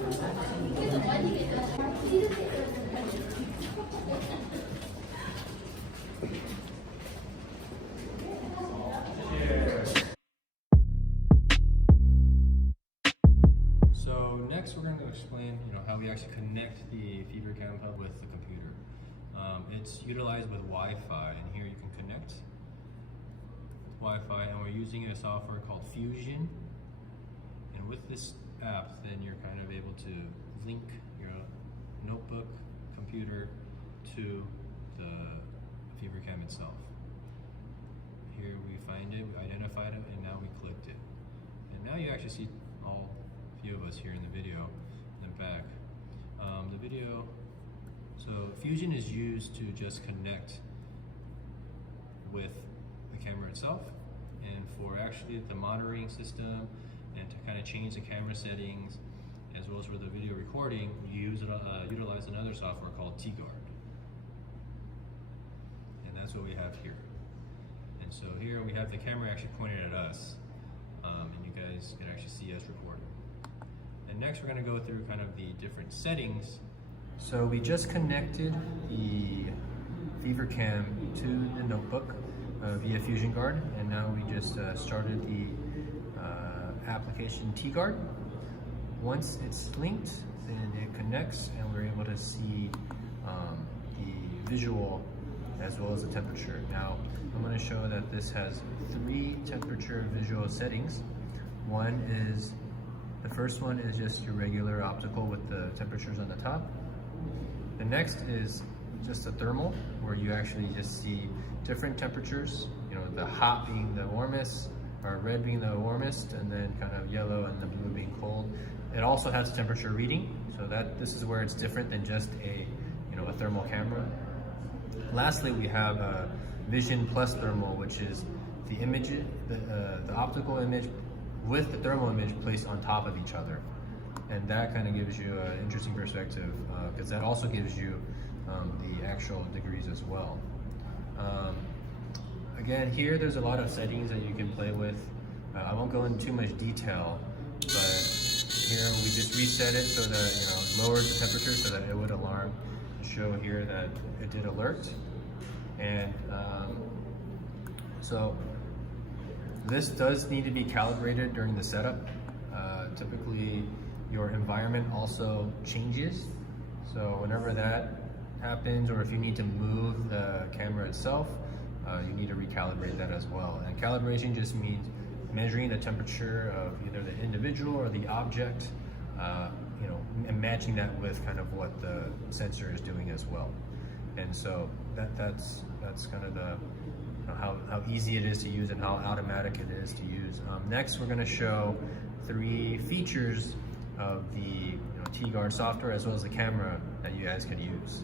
So next we're going to explain, how we actually connect the FeverCam hub with the computer. It's utilized with Wi-Fi, and here you can connect Wi-Fi, and we're using a software called Fusion. And with this app, then you're kind of able to link your notebook, computer to the FeverCam itself. Here we find it, we identified it, and now we clicked it. And now you actually see all few of us here in the video in the back. The video, so Fusion is used to just connect with the camera itself, and for actually the monitoring system and to kind of change the camera settings as well as for the video recording, we utilize another software called T-Guard, and that's what we have here. And so here we have the camera actually pointed at us, and you guys can actually see us recording. And next we're going to go through kind of the different settings. So we just connected the FeverCam to the notebook via Fusion Guard, and now we just started the application T-Guard. Once it's linked, then it connects and we're able to see the visual as well as the temperature. Now I'm going to show that this has 3 temperature visual settings. The first one is just your regular optical with the temperatures on the top. The next is just a thermal, where you actually just see different temperatures, the hot being the warmest, or red being the warmest, and then kind of yellow and the blue being cold. It also has temperature reading, so this is where it's different than just a thermal camera. Lastly, we have a Vision Plus Thermal, which is the image, the optical image with the thermal image placed on top of each other. And that kind of gives you an interesting perspective, because that also gives you the actual degrees as well. Again, here there's a lot of settings that you can play with. I won't go into too much detail, but here we just reset it so that lowered the temperature so that it would alarm, show here that it did alert. And so this does need to be calibrated during the setup. Typically your environment also changes, so whenever that happens, or if you need to move the camera itself, you need to recalibrate that as well. And calibration just means measuring the temperature of either the individual or the object, and matching that with kind of what the sensor is doing as well. And so that's kind of the how easy it is to use and how automatic it is to use. Next, we're going to show 3 features of the T-Guard software as well as the camera that you guys can use.